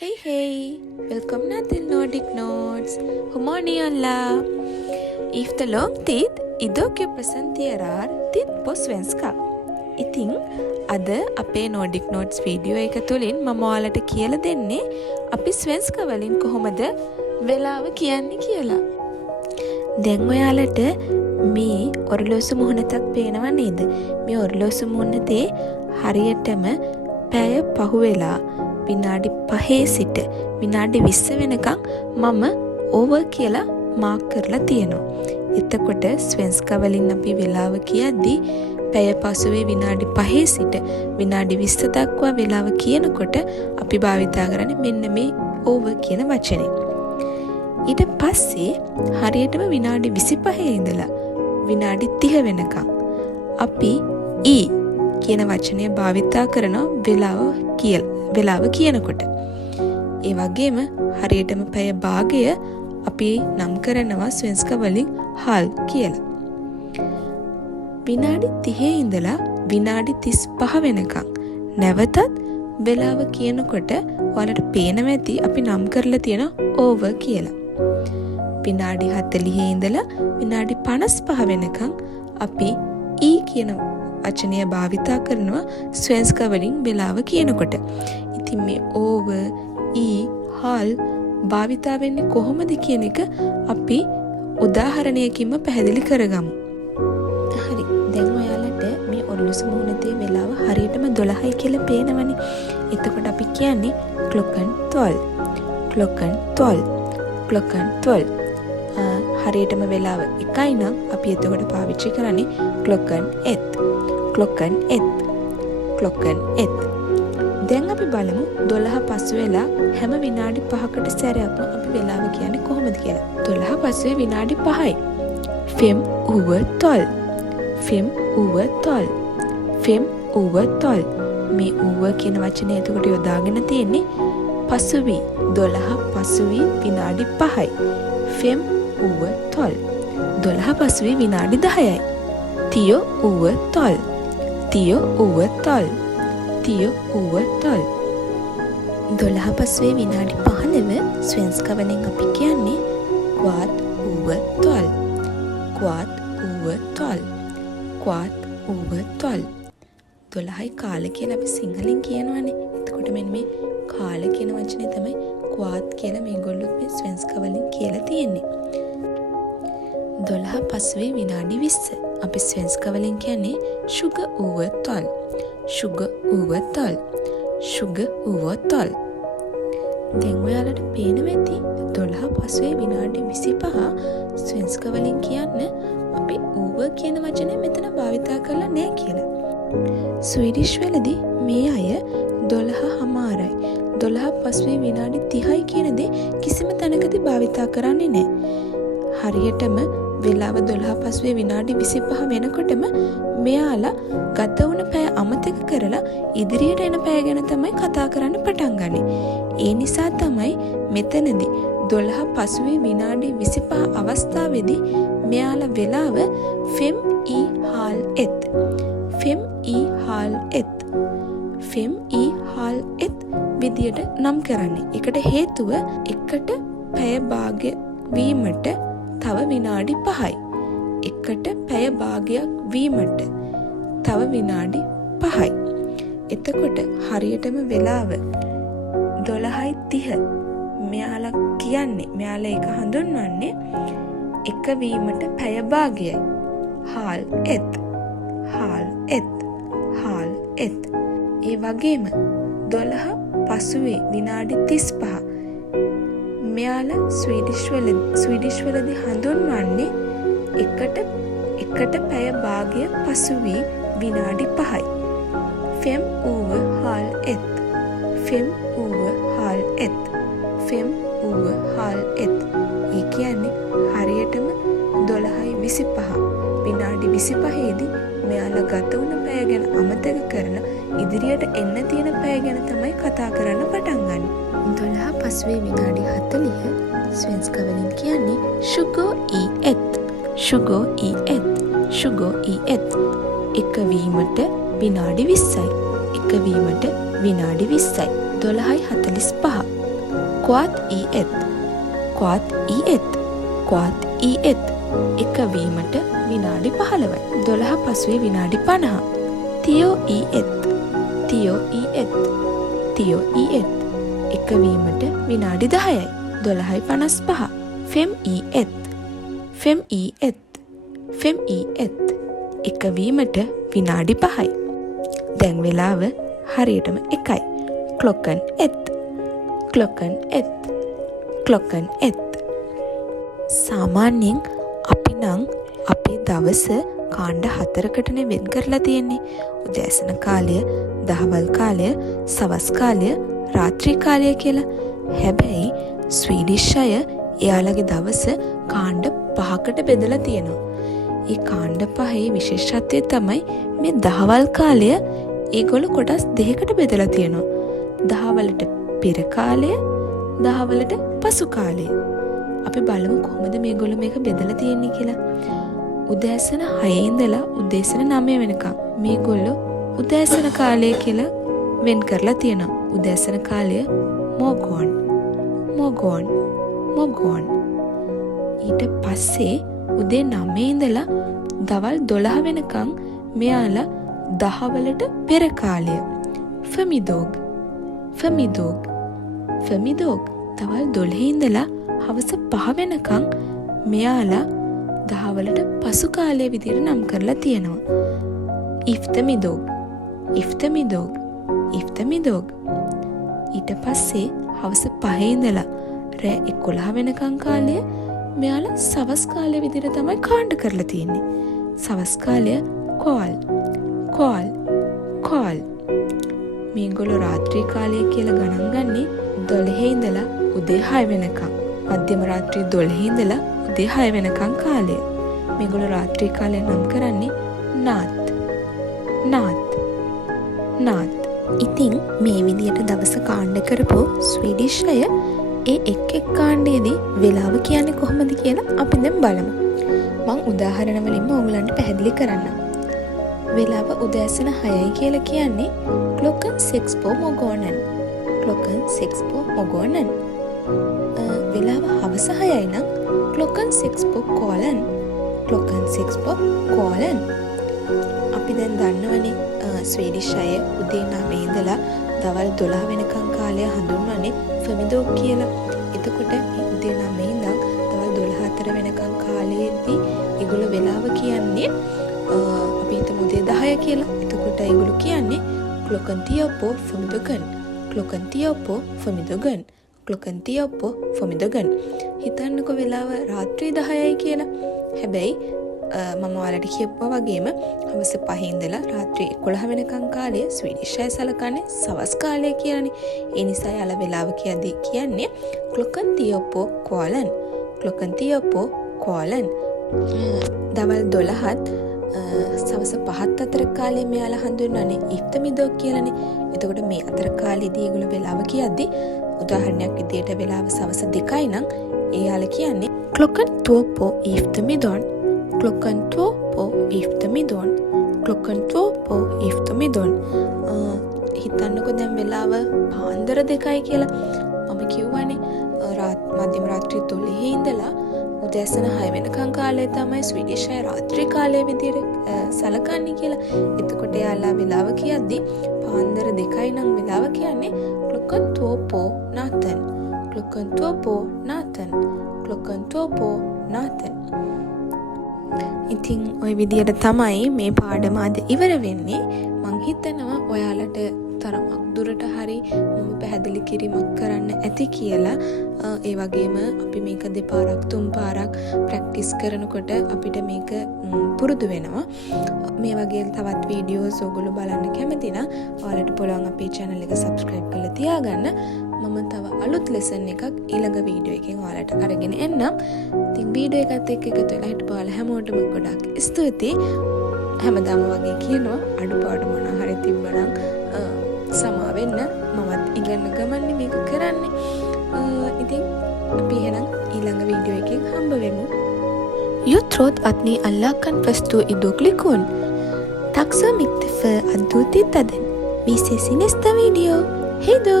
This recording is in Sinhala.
Hej hej! Välkomna till Nordic Notes! Hur mår ni alla? Efter lång tid, idag jag presenterar titt på svenska. ඉතින් අද අපේ Nordic Notes වීඩියෝ එක තුලින් මම ඔයාලට කියලා දෙන්නේ අපි ස්වෙන්ස්ක වලින් කොහොමද වෙලාව කියන්නේ කියලා. දැන් ඔයාලට මේ ඔරලෝසු මුහුණක් පේනව නේද? මේ ඔරලෝසු මුහුණේ හරියටම පැය පහ වෙලා විනාඩි 5 සිට විනාඩි 20 වෙනකන් මම ඕවර් කියලා මාක් කරලා තියෙනවා. එතකොට ස්වෙන්ස්ක වලින් අපි වෙලාව කියද්දී පැය පසුවේ විනාඩි 5 සිට විනාඩි 20 දක්වා වෙලාව කියනකොට අපි භාවිතා කරන්නේ මෙන්න මේ ඕවර් කියන වචනේ. ඊට පස්සේ හරියටම විනාඩි 25 ඉඳලා විනාඩි 30 වෙනකන් අපි ඊ කියන වචනය භාවිතා කරන වෙලාව කියනකොට. ඒ වගේම හරියටම පැය භාගය අපි නම් කරනවා ස්වෙන්ස්ක වලින් හල් කියලා. විනාඩි 30 ඉඳලා විනාඩි 35 වෙනකන් නැවතත් වෙලාව කියනකොට ඔයාලට පේනවා ඇති අපි නම් කරලා තියෙන ඕවර් කියලා. විනාඩි 40 ඉඳලා විනාඩි 55 වෙනකන් අපි ඊ කියන වචනය භාවිතා කරනවා ස්වෙන්ස්ක වලින් වෙලාව කියනකොට. ඉතින් මේ ඕවර් ඊ හල් භාවිතා වෙන්නේ කොහොමද කියන එක අපි උදාහරණයකින්ම පැහැදිලි කරගමු. හරි. දැන් ඔයාලට මේ ඔරලෝසු මුහුණේ වෙලාව හරියටම 12යි කියලා පේනවනේ. එතකොට අපි කියන්නේ klokken 12. klokken 12. klokken 12. හරියටම වෙලාව 1යි නම් අපි එතකොට පාවිච්චි කරන්නේ klokken 1. klokken 1. klokken 1. දැන් අපි බලමු 12 පසු වෙලා හැම විනාඩි 5කට සැරයක්ම අපි වෙලාව කියන්නේ කොහොමද කියලා. 12 පසුවේ විනාඩි 5යි. 5 over 12. 5 over 12. 5 over 12. මේ over කියන වචනේ එතකොට යොදාගෙන තියෙන්නේ පසුවී 12 පසුවී විනාඩි 5යි. 5 over 12. 12 පසුවේ විනාඩි 10යි. 10 over 12. 10 over 12. 10 over 12. 12 පසුවේ විනාඩි 15 ස්වෙන්ස්ක වලින් අපි කියන්නේ kvart over 12. kvart over 12. kvart over 12. 12යි කාල කියලා අපි සිංහලෙන් කියනවානේ. එතකොට මෙන්න මේ කාල කියන වචනේ තමයි kvart කියලා මේගොල්ලෝ මේ ස්වෙන්ස්ක වලින් කියලා තියෙන්නේ. 12 පසුවේ විනාඩි 20 අපි ස්වෙන්ස්ක වලින් කියන්නේ sugar over 12. sugar over 12. sugar over 12. දැන් ඔයාලට පේනවා ඇති 12 පසුවේ විනාඩි 25 ස්වෙන්ස්ක වලින් කියන්න අපි over කියන වචනේ මෙතන භාවිතා කරලා නැහැ කියලා. ස්වීඩිෂ් වලදී මේ අය 12:00යි 12 පසුවේ විනාඩි 30යි කියන දේ කිසිම තැනකදී භාවිතා කරන්නේ නැහැ. හරියටම වෙලාව 12 පසුවේ විනාඩි 25 වෙනකොටම මෙයාලා ගත වුණ පැය අමතක කරලා ඉදිරියට එන පැය ගැන තමයි කතා කරන්න පටන් ගන්නේ. ඒ නිසා තමයි මෙතනදී 12 පසුවේ විනාඩි 25 අවස්ථාවේදී මෙයාලා වෙලාව 5 i halv 1 5 i halv 1 5 i halv 1 විදියට නම් කරන්නේ. ඒකට හේතුව එකට පැය භාගය වීමට තව විනාඩි 5යි. එකට පැය භාගයක් වීමට තව විනාඩි 5යි. එතකොට හරියටම වෙලාව 12:30 මෙයාලා කියන්නේ මෙයාලා ඒක හඳුන්වන්නේ එක වීමට පැය භාගයයි. halv 1 halv 1 halv 1. ඒ වගේම 12 පසුවේ විනාඩි 35 මෙයාලා ස්වීඩිෂ් වලදී හඳුන්වන්නේ එකට පැය භාගය පසු වී විනාඩි 5යි. 5 over halv 1. 5 over halv 1. 5 over halv 1. ඒ කියන්නේ හරියටම 12:25 විනාඩි 25ේදී මෙයාලා ගත වුණ පැය ගැන අමතක කරන ඉදිරියට එන්න තියෙන පැය ගැන තමයි කතා කරන්න පටන් ගන්න. 12 පසුවේ විනාඩි 40 ස්වෙන්ස්ක වලින් කියන්නේ sugar i 1. sugar i 1. sugar i 1. එක වීමට විනාඩි 20යි. එක වීමට විනාඩි 20යි. 12:45 kuat i et kuat i et kuat i et එක වීමට විනාඩි 15යි. 12 පසුවේ විනාඩි 50. තියෝ i et තියෝ i et තියෝ i et එක වීමට විනාඩි 10යි. 12:55. fem i et fem i et fem i et එක වීමට විනාඩි 5යි. දැන් වෙලාව හරියටම 1යි. klokken ett klokken ett klokken ett. සාමාන්‍යයෙන් අපි නම් අපේ දවස කාණ්ඩ 4කටනේ වෙන් කරලා තියෙන්නේ. උදෑසන කාලය, දහවල් කාලය, සවස් කාලය, රාත්‍රී කාලය කියලා. හැබැයි ස්වීඩිෂ් අය එයාලගේ දවස කාණ්ඩ 5කට බෙදලා තියෙනවා. ඒ කාණ්ඩ 5 විශේෂත්වය තමයි මේ දහවල් කාලය ඒගොල්ලෝ කොටස් 2කට බෙදලා තියෙනවා. දහවලට පෙර කාලය, දහවලට පසු කාලය. අපි බලමු කොහොමද මේගොල්ලෝ මේක බෙදලා තියෙන්නේ කියලා. උදෑසන 6 ඉඳලා උදෑසන 9 වෙනකම් මේගොල්ලෝ උදෑසන කාලය කියලා වෙන් කරලා තියෙනවා. උදෑසන කාලය මොගොන් මොගොන් මොගොන්. ඊට පස්සේ උදේ 9 ඉඳලා දවල් 12 වෙනකම් මෙයාලා දහවලට පෙර කාලය ෆමිදෝග් ෆමිදෝග් ෆමිදෝග්. දවල් 12 ඉඳලා හවස 5 වෙනකම් මෙයාලා දහවලට පසු කාලය විදිහට නම් කරලා තියෙනවා. ඉෆ්තමිදෝග් ඉෆ්තමිදෝග් ඉෆ්තමිදෝග්. ඊට පස්සේ හවස 5 ඉඳලා රෑ 11 වෙනකම් කාලය මෙයාලා සවස් කාලය විදිහට තමයි කාණ්ඩ කරලා තියෙන්නේ. සවස් කාලය කෝල් කෝල් කෝල්. මේගොල්ලෝ රාත්‍රී කාලය කියලා ගණන් ගන්නේ 12 ඉඳලා උදේ 6 වෙනකම්. මධ්‍යම රාත්‍රී 12 ඉඳලා උදේ 6 වෙනකම් කාලය. මේගොල්ලෝ රාත්‍රී කාලය නම් කරන්නේ නාත් නාත් නාත්. ඉතින් මේ විදියට දවස කාණ්ඩ කරපු ස්වීඩිෂ් අය ඒ එක් කාණ්ඩයේදී වෙලාව කියන්නේ කොහොමද කියලා අපි දැන් බලමු. මම උදාහරණ වලින්ම ඔයගලන්ට පැහැදිලි කරන්නම්. වෙලාව උදෑසන 6යි කියලා කියන්නේ klokken 6 på morgonen. klokken 6 på morgonen. වෙලාව හවස 6යි නම් klokken 6 på kvällen. klokken 6 på kvällen. අපි දැන් දන්නවනේ ස්වීඩිෂ් අය උදේ 9 ඉඳලා දවල් 12 වෙනකම් කාලය හඳුන්වන්නේ ෆමිදෝග් කියලා. එතකොට උදේ 9 ඉඳන් දවල් 12 අතර වෙනකම් කාලයේදී ඒගොල්ලෝ වෙලාව කියන්නේ අපි හිතමු උදේ 10 කියලා. එතකොට ඒගොල්ලෝ කියන්නේ klokken 10 på förmiddagen. klokken 10 på förmiddagen. klokken 10 på förmiddagen. හිතන්නකෝ වෙලාව රාත්‍රී 10යි කියලා. හැබැයි මම ඔයාලට කියපුවා වගේම හවස 5 ඉඳලා රාත්‍රී 11 වෙනකම් කාලය ස්වීඩිෂ් අය සලකන්නේ සවස් කාලය කියලානේ. ඒ නිසා යාලා වෙලාව කියද්දී කියන්නේ klokken 10 på kvällen. klokken 10 på kvällen. දවල් 12ත් සවස 5ත් අතර කාලය මෙයාලා හඳුන්වන්නේ ඉෆ්තමිදෝග් කියලානේ. එතකොට මේ අතර කාලෙදී ඒගොල්ලෝ වෙලාව කියද්දී උදාහරණයක් විදියට වෙලාව සවස 2යි නම් එයාලා කියන්නේ klokken 2 på eftermiddagen. klokken 2 på eftermiddagen. klokken 2 på eftermiddagen. හිතන්නකෝ දැන් වෙලාව පාන්දර 2යි කියලා. මම කියවනේ මධ්‍යම රාත්‍රී 12 ඉඳලා උදෑසන 6 වෙනකම් කාලය තමයි ස්වීඩිෂ් අය රාත්‍රී කාලය විදියට සලකන්නේ කියලා. එතකොට යාලා වෙලාව කියද්දී පාන්දර 2යි නම් වෙලාව කියන්නේ klokken 2 på natten. klokken 2 på natten. klokken 2 på natten. ඉතින් ওই විදියට තමයි මේ පාඩම අද ඉවර වෙන්නේ. මං හිතනවා ඔයාලට තරමක් දුරට හරි මම පැහැදිලි කිරීමක් කරන්න ඇති කියලා. ඒ වගේම අපි මේක දෙපාරක් තුන් පාරක් ප්‍රැක්ටිස් කරනකොට අපිට මේක පුරුදු වෙනවා. මේ වගේ තවත් වීඩියෝස් ඔයගොල්ලෝ බලන්න කැමති නම් ඔයාලට පුළුවන් අපේ channel එක subscribe කරලා තියාගන්න. මම තව අලුත් lesson එකක් ඊළඟ වීඩියෝ එකෙන් ඔයාලට අරගෙන එන්නම්. ඉතින් වීඩියෝ එකත් එක්ක එකතු වෙලා හිටපුවාලා හැමෝටම ගොඩක් ස්තුතියි. හැමදාම වගේ කියනවා අඩුපාඩු මොනවා හරි තිබ්බනම් සමා වෙන්න. මමත් ඉගෙන ගමන්නේ මේක කරන්නේ. ඉතින් අපි එහෙනම් ඊළඟ වීඩියෝ එකෙන් හම්බ වෙමු. Jag tror att ni alla kan förstå idag-lektion. Tack så mycket för att du tittade. Vi ses i nästa video. Hej då!